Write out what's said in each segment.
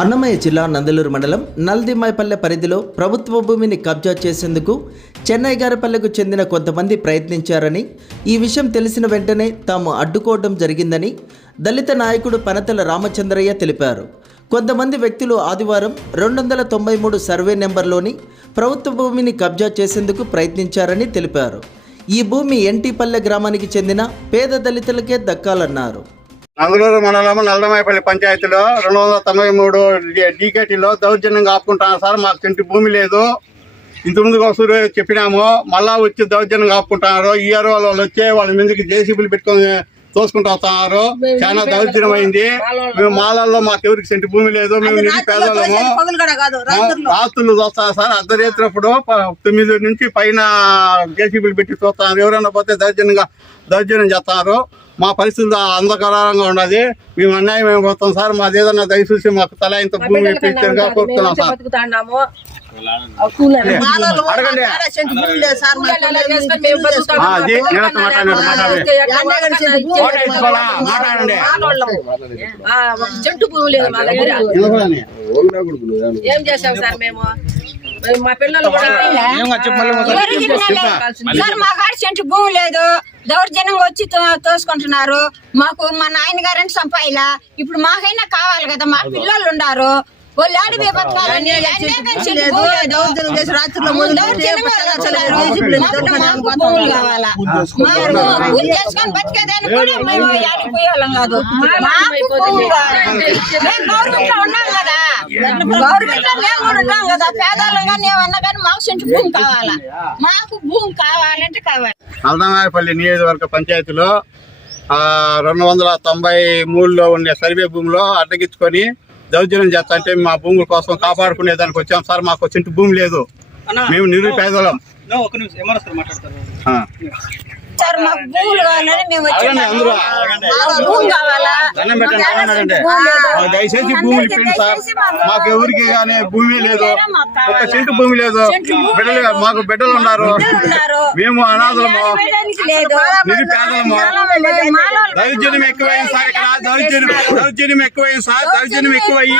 అన్నమయ్య జిల్లా నందలూరు మండలం నల్దిమాయపల్లె పరిధిలో ప్రభుత్వ భూమిని కబ్జా చేసేందుకు చెన్నై గారిపల్లెకు చెందిన కొంతమంది ప్రయత్నించారని ఈ విషయం తెలిసిన వెంటనే తాము అడ్డుకోవడం జరిగిందని దళిత నాయకుడు పనతల రామచంద్రయ్య తెలిపారు. కొంతమంది వ్యక్తులు ఆదివారం రెండు వందల తొంభై మూడు సర్వే నెంబర్లోని ప్రభుత్వ భూమిని కబ్జా చేసేందుకు ప్రయత్నించారని తెలిపారు. ఈ భూమి ఎన్టీపల్లె గ్రామానికి చెందిన పేద దళితులకే దక్కాలన్నారు. నంగళూరు మండలం నల్లమాయపల్లి పంచాయతీలో రెండు వందల తొంభై మూడు డీకేటీలో దౌర్జన్యంగా ఆపుకుంటున్నారు సార్. మాకు ఇంటి భూమి లేదు. ఇంత ముందుకు ఒకసారి చెప్పినాము మళ్ళా వచ్చి దౌర్జన్యంగా ఆపుకుంటున్నారు ఈఆర్ వాళ్ళు వచ్చి వాళ్ళ మీదకి జేసీబీలు పెట్టుకొని తోసుకుంటూ వస్తున్నారు. చాలా దౌర్జన్యం అయింది మేము మాలల్లో మాకు ఎవరికి సెంటి భూమి లేదు. మేము పేదవాళ్ళము రాత్రులు చూస్తారు సార్. అర్ధరాత్రిప్పుడు ప- తొమ్మిది నుంచి పైన జేసీబీలు పెట్టి చూస్తారు ఎవరైనా పోతే దౌర్జన్యంగా దౌర్జన్యం చేస్తారు. మా పరిస్థితి అంధకారంగా ఉన్నది. మేము అన్యాయం అయిపోతాం సార్? మాది ఏదన్నా దయచూసి మాకు తల ఇంత భూమి ఇప్పించారుగా కోరుతున్నాం సార్. అడగండి. అది మాట్లాడండి. చెట్టు భూమి లేదు మా దగ్గర? ఏం చేసాం సార్ మేము? మా పిల్లలు కూడా ఎవరు చెప్పినాలే? సార్ మా కాడ సెంటు భూమి లేదు. దౌర్జన్యంగా వచ్చి తో- తోసుకుంటున్నారు. మాకు మా నాయన గారని సంపాయిలా. ఇప్పుడు మాకైనా కావాలి కదా మా పిల్లలు ఉన్నారు. దౌర్జన్యం బతికేదాన్ని కూడా మేము యాడికి పోయేవాళ్ళం కాదు. మాకు భూమి కావాలి. మేము గవర్నమెంట్లో ఉన్నాం కదా. కదా పేదవాళ్ళం కానీ ఏమన్నా కానీ మాకు సెంటు భూమి కావాలా? మాకు భూమి కావాలంటే కావాలి. నల్లమాయపల్లి నియోజకవర్గ పంచాయతీలో ఆ, రెండు వందల తొంభై మూడులో ఉండే సర్వే భూమిలో అడ్డగించుకొని దౌర్జన్యం చేస్తా అంటే మా భూముల కోసం కాపాడుకునే దానికి వచ్చాం. సార్ మాకు చింటి భూమి లేదు. మేము నిరుపేదలం. ఒక నిమిషం ఏమన్నా సార్ మాట్లాడతారు? సార్ మాకు భూములు కావాలని మేము వచ్చాము భూమి కావాలా? దయచేసి భూములు సార్. మాకు ఎవరికి కానీ భూమి లేదు. ఒక సెంటు భూమి లేదు. బిడ్డలు మాకు బిడ్డలు ఉన్నారు. మేము అనాథలము. నిరుపేదలము దౌర్జన్యం ఎక్కువైంది సార్ ఇక్కడ. దౌర్జన్యం దౌర్జన్యం ఎక్కువైంది సార్. దౌర్జన్యం ఎక్కువయ్యి.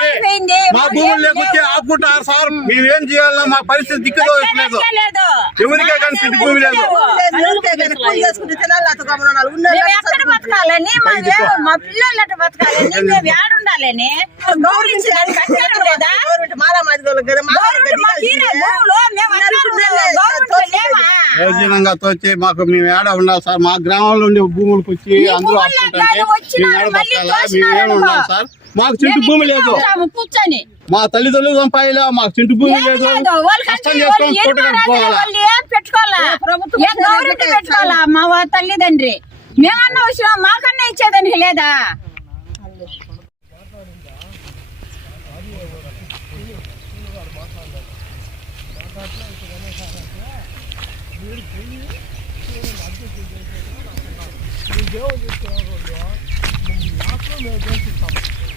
మా భూములు లేకొచ్చి ఆపుకుంటారు సార్. మేమేం చేయాలో మా పరిస్థితి లేదు. ఎవరికే కానీ సింటి భూమి లేదు. చేసుకుంటే తినాలి ఎక్కడ బతకాలని మా పిల్లలు బతకాలని మేము ఏడుండాలని గౌరవించి లేదా గవర్నమెంట్ మాలా కదా, మాకు మేము ఏడ ఉండాలి సార్ మా గ్రామంలో ఉండే భూములకు వచ్చి అందరూ మేము ఉండాలి సార్? మాకు చింటి భూమి లేదు. మా తల్లిదండ్రులు సంపాయిలా మాకు చింటి భూమి లేదు. కష్టం చేసుకొని పెట్టుకోవాలా? పెట్టుకోవాలా? మా తల్లిదండ్రి. మేమన్నా వచ్చినా మాకన్నా ఇచ్చేదని లేదా? మీరు దేవుడు మేము